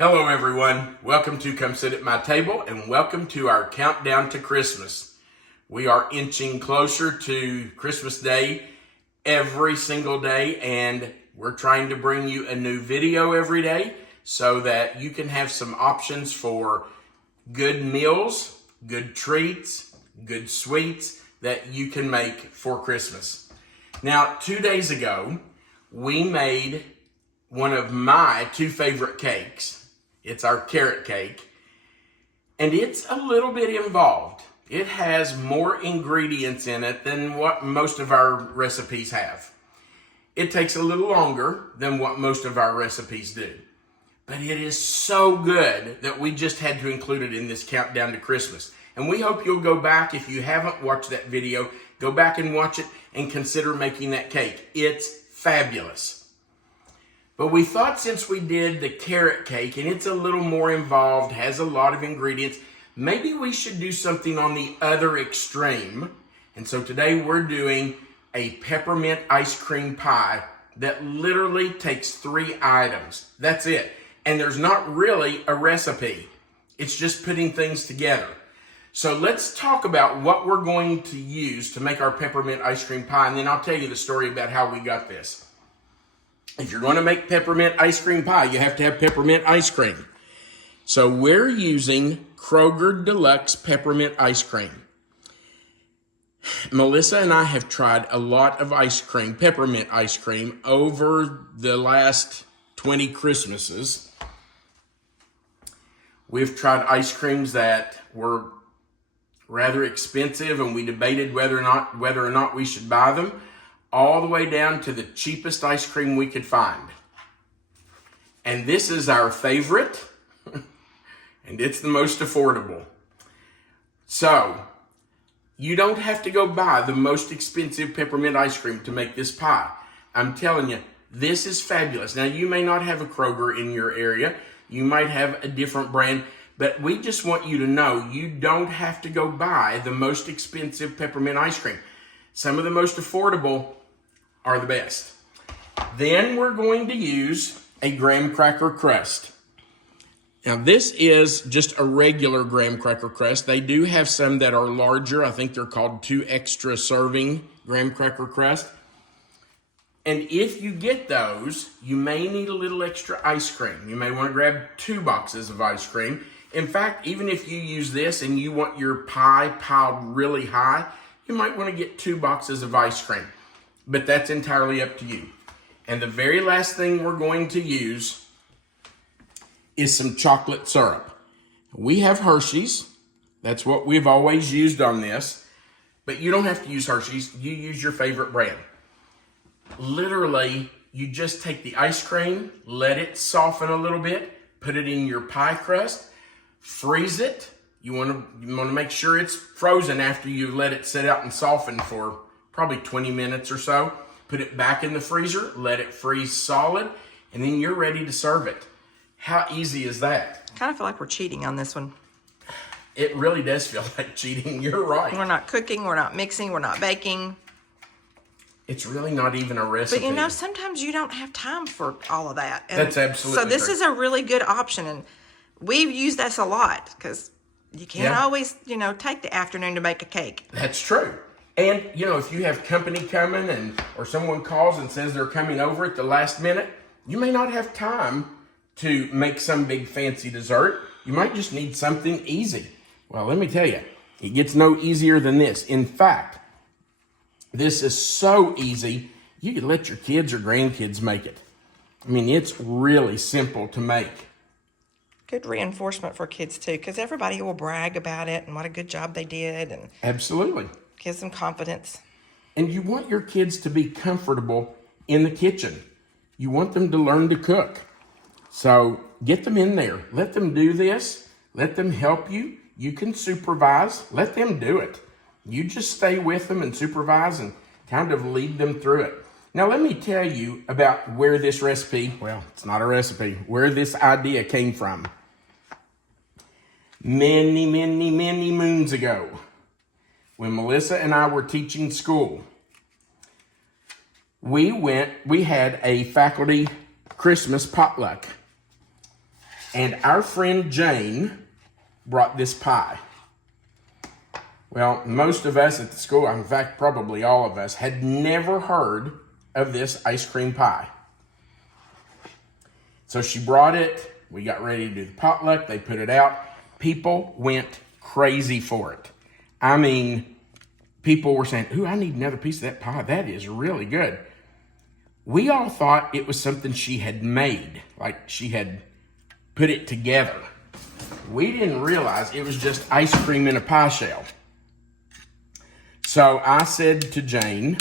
Hello everyone, welcome to Come Sit at My Table and welcome to our countdown to Christmas. We are inching closer to Christmas Day every single day, and we're trying to bring you a new video every day so that you can have some options for good meals, good treats, good sweets that you can make for Christmas. Now, 2 days ago, we made one of my two favorite cakes. It's our carrot cake, and it's a little bit involved. It has more ingredients in it than what most of our recipes have. It takes a little longer than what most of our recipes do, but it is so good that we just had to include it in this countdown to Christmas. And we hope you'll go back, if you haven't watched that video, go back and watch it and consider making that cake. It's fabulous. But we thought, since we did the carrot cake and it's a little more involved, has a lot of ingredients, maybe we should do something on the other extreme. And so today we're doing a peppermint ice cream pie that literally takes 3 items. That's it. And there's not really a recipe. It's just putting things together. So let's talk about what we're going to use to make our peppermint ice cream pie, and then I'll tell you the story about how we got this. If you're going to make peppermint ice cream pie, you have to have peppermint ice cream. So we're using Kroger Deluxe Peppermint Ice Cream. Melissa and I have tried a lot of ice cream, peppermint ice cream, over the last 20 Christmases. We've tried ice creams that were rather expensive, and we debated whether or not we should buy them, all the way down to the cheapest ice cream we could find. And this is our favorite, and it's the most affordable. So, you don't have to go buy the most expensive peppermint ice cream to make this pie. I'm telling you, this is fabulous. Now, you may not have a Kroger in your area. You might have a different brand, but we just want you to know you don't have to go buy the most expensive peppermint ice cream. Some of the most affordable are the best. Then we're going to use a graham cracker crust. Now, this is just a regular graham cracker crust. They do have some that are larger. I think they're called 2 extra serving graham cracker crust. And if you get those, you may need a little extra ice cream. You may want to grab 2 boxes of ice cream. In fact, even if you use this and you want your pie piled really high, you might want to get 2 boxes of ice cream. But that's entirely up to you. And the very last thing we're going to use is some chocolate syrup. We have Hershey's. That's what we've always used on this. But you don't have to use Hershey's. You use your favorite brand. Literally, you just take the ice cream, let it soften a little bit, put it in your pie crust, freeze it. You want to make sure it's frozen after you let it sit out and soften for probably 20 minutes or so. Put it back in the freezer, let it freeze solid, and then you're ready to serve it. How easy is that? I kind of feel like we're cheating on this one. It really does feel like cheating. You're right. We're not cooking, we're not mixing, we're not baking. It's really not even a recipe. But you know, sometimes you don't have time for all of that. And that's absolutely so this true. is a really good option, and we've used this a lot because you can't always, take the afternoon to make a cake. That's true. And, if you have company coming or someone calls and says they're coming over at the last minute, you may not have time to make some big fancy dessert. You might just need something easy. Well, let me tell you, it gets no easier than this. In fact, this is so easy, you could let your kids or grandkids make it. I mean, it's really simple to make. Good reinforcement for kids, too, because everybody will brag about it and what a good job they did. And absolutely. Gives them confidence. And you want your kids to be comfortable in the kitchen. You want them to learn to cook. So get them in there. Let them do this. Let them help you. You can supervise. Let them do it. You just stay with them and supervise and kind of lead them through it. Now, let me tell you about where this recipe, well, it's not a recipe, where this idea came from. Many, many, many moons ago, when Melissa and I were teaching school, we had a faculty Christmas potluck. And our friend Jane brought this pie. Well, most of us at the school, in fact, probably all of us, had never heard of this ice cream pie. So she brought it. We got ready to do the potluck. They put it out. People went crazy for it. I mean, people were saying, ooh, I need another piece of that pie. That is really good. We all thought it was something she had made, like she had put it together. We didn't realize it was just ice cream in a pie shell. So I said to Jane,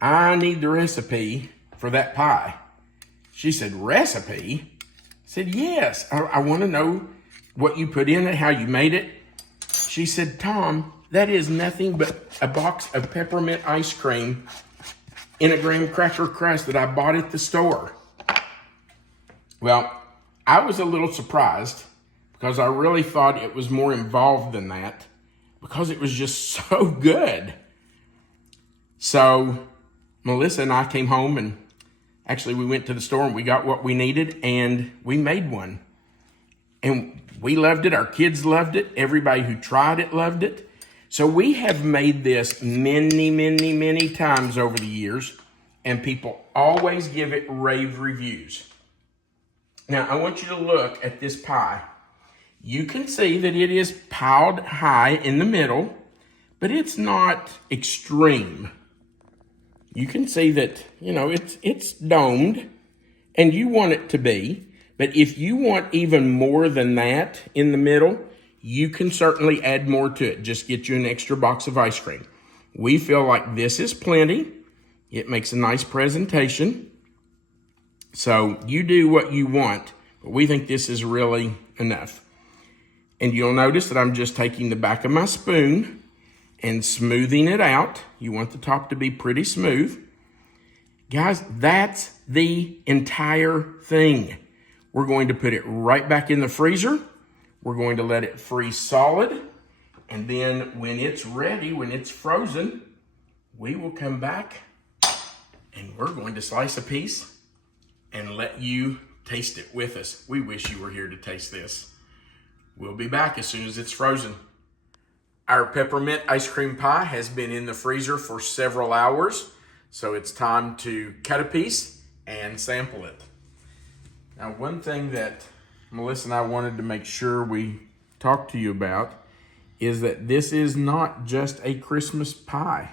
I need the recipe for that pie. She said, recipe? I said, yes, I want to know what you put in it, how you made it. She said, Tom, that is nothing but a box of peppermint ice cream in a graham cracker crust that I bought at the store. Well, I was a little surprised because I really thought it was more involved than that because it was just so good. So Melissa and I came home and actually we went to the store and we got what we needed and we made one. And we loved it. Our kids loved it. Everybody who tried it loved it. So we have made this many, many, many times over the years, and people always give it rave reviews. Now, I want you to look at this pie. You can see that it is piled high in the middle, but it's not extreme. You can see that, it's domed, and you want it to be. But if you want even more than that in the middle, you can certainly add more to it. Just get you an extra box of ice cream. We feel like this is plenty. It makes a nice presentation. So you do what you want, but we think this is really enough. And you'll notice that I'm just taking the back of my spoon and smoothing it out. You want the top to be pretty smooth. Guys, that's the entire thing. We're going to put it right back in the freezer. We're going to let it freeze solid. And then when it's ready, when it's frozen, we will come back and we're going to slice a piece and let you taste it with us. We wish you were here to taste this. We'll be back as soon as it's frozen. Our peppermint ice cream pie has been in the freezer for several hours, so it's time to cut a piece and sample it. Now, one thing that Melissa and I wanted to make sure we talked to you about is that this is not just a Christmas pie.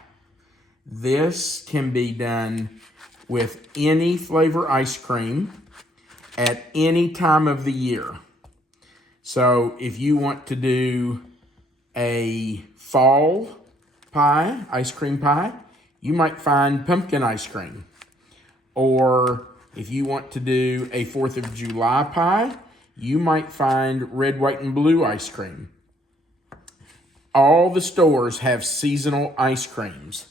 This can be done with any flavor ice cream at any time of the year. So if you want to do a fall pie, ice cream pie, you might find pumpkin ice cream. Or if you want to do a 4th of July pie, you might find red, white, and blue ice cream. All the stores have seasonal ice creams.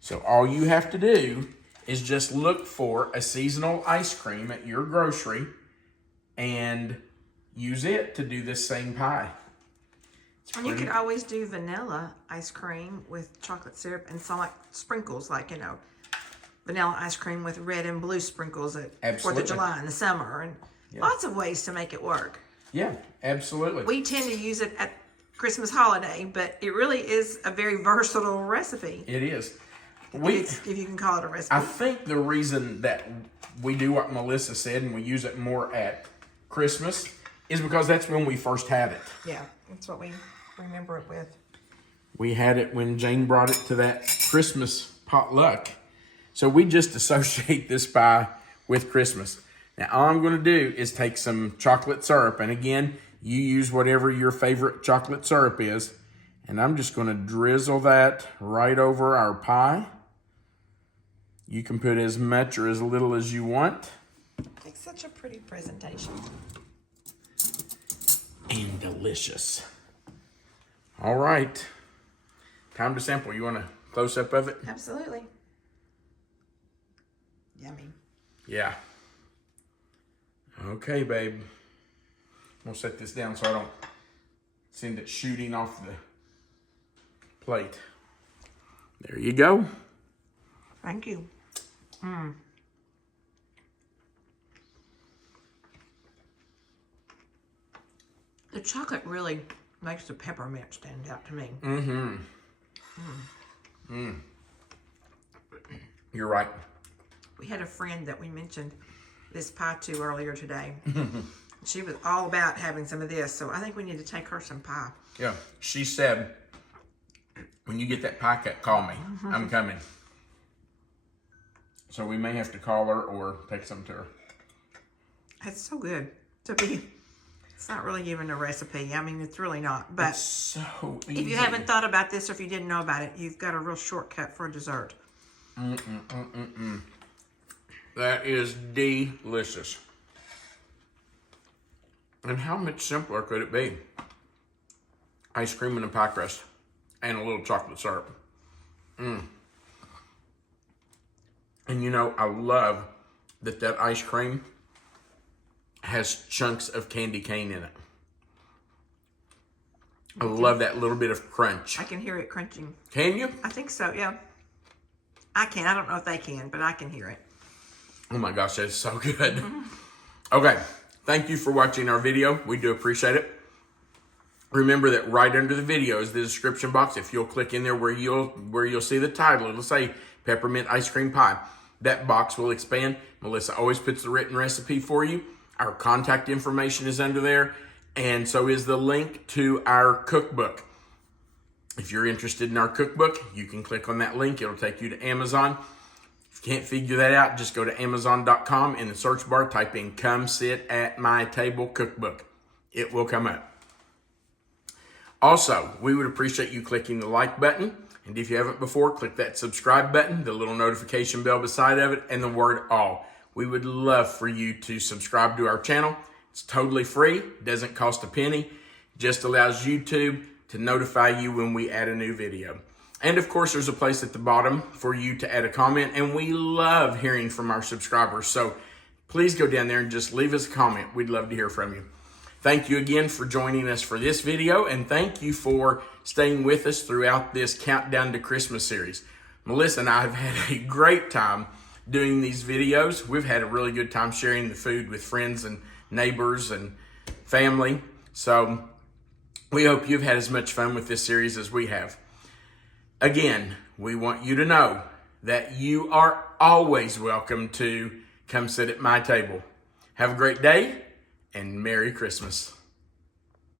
So all you have to do is just look for a seasonal ice cream at your grocery and use it to do this same pie. And you could always do vanilla ice cream with chocolate syrup and some like sprinkles, like, vanilla ice cream with red and blue sprinkles at 4th of July in the summer. And lots of ways to make it work. Yeah, absolutely. We tend to use it at Christmas holiday, but it really is a very versatile recipe. It is. If you can call it a recipe. I think the reason that we do what Melissa said and we use it more at Christmas is because that's when we first had it. Yeah, that's what we remember it with. We had it when Jane brought it to that Christmas potluck. So we just associate this pie with Christmas. Now, all I'm going to do is take some chocolate syrup. And again, you use whatever your favorite chocolate syrup is. And I'm just going to drizzle that right over our pie. You can put as much or as little as you want. It's such a pretty presentation. And delicious. All right. Time to sample. You want a close-up of it? Absolutely. Yummy. Yeah. Okay, babe. I'm going to set this down so I don't send it shooting off the plate. There you go. Thank you. The chocolate really makes the peppermint stand out to me. You're right. We had a friend that we mentioned this pie to earlier today. She was all about having some of this, so I think we need to take her some pie. Yeah, she said, when you get that pie cut, call me. I'm coming. So we may have to call her or take some to her. It's so good to be. It's not really even a recipe. I mean, it's really not. But it's so easy. If you haven't thought about this or if you didn't know about it, you've got a real shortcut for dessert. That is delicious. And how much simpler could it be? Ice cream and a pie crust and a little chocolate syrup. And you know, I love that ice cream has chunks of candy cane in it. I love that little bit of crunch. I can hear it crunching. Can you? I think so, yeah. I can. I don't know if they can, but I can hear it. Oh my gosh, that's so good. Okay, thank you for watching our video. We do appreciate it. Remember that right under the video is the description box. If you'll click in there where you'll see the title, it'll say Peppermint Ice Cream Pie. That box will expand. Melissa always puts the written recipe for you. Our contact information is under there, and so is the link to our cookbook. If you're interested in our cookbook, you can click on that link. It'll take you to Amazon. If you can't figure that out, just go to Amazon.com. In the search bar, type in Come Sit at My Table Cookbook. It will come up. Also, we would appreciate you clicking the like button. And if you haven't before, click that subscribe button, the little notification bell beside of it, and the word all. We would love for you to subscribe to our channel. It's totally free, doesn't cost a penny, just allows YouTube to notify you when we add a new video. And of course, there's a place at the bottom for you to add a comment, and we love hearing from our subscribers. So please go down there and just leave us a comment. We'd love to hear from you. Thank you again for joining us for this video, and thank you for staying with us throughout this Countdown to Christmas series. Melissa and I have had a great time doing these videos. We've had a really good time sharing the food with friends and neighbors and family. So we hope you've had as much fun with this series as we have. Again, we want you to know that you are always welcome to come sit at my table. Have a great day and Merry Christmas.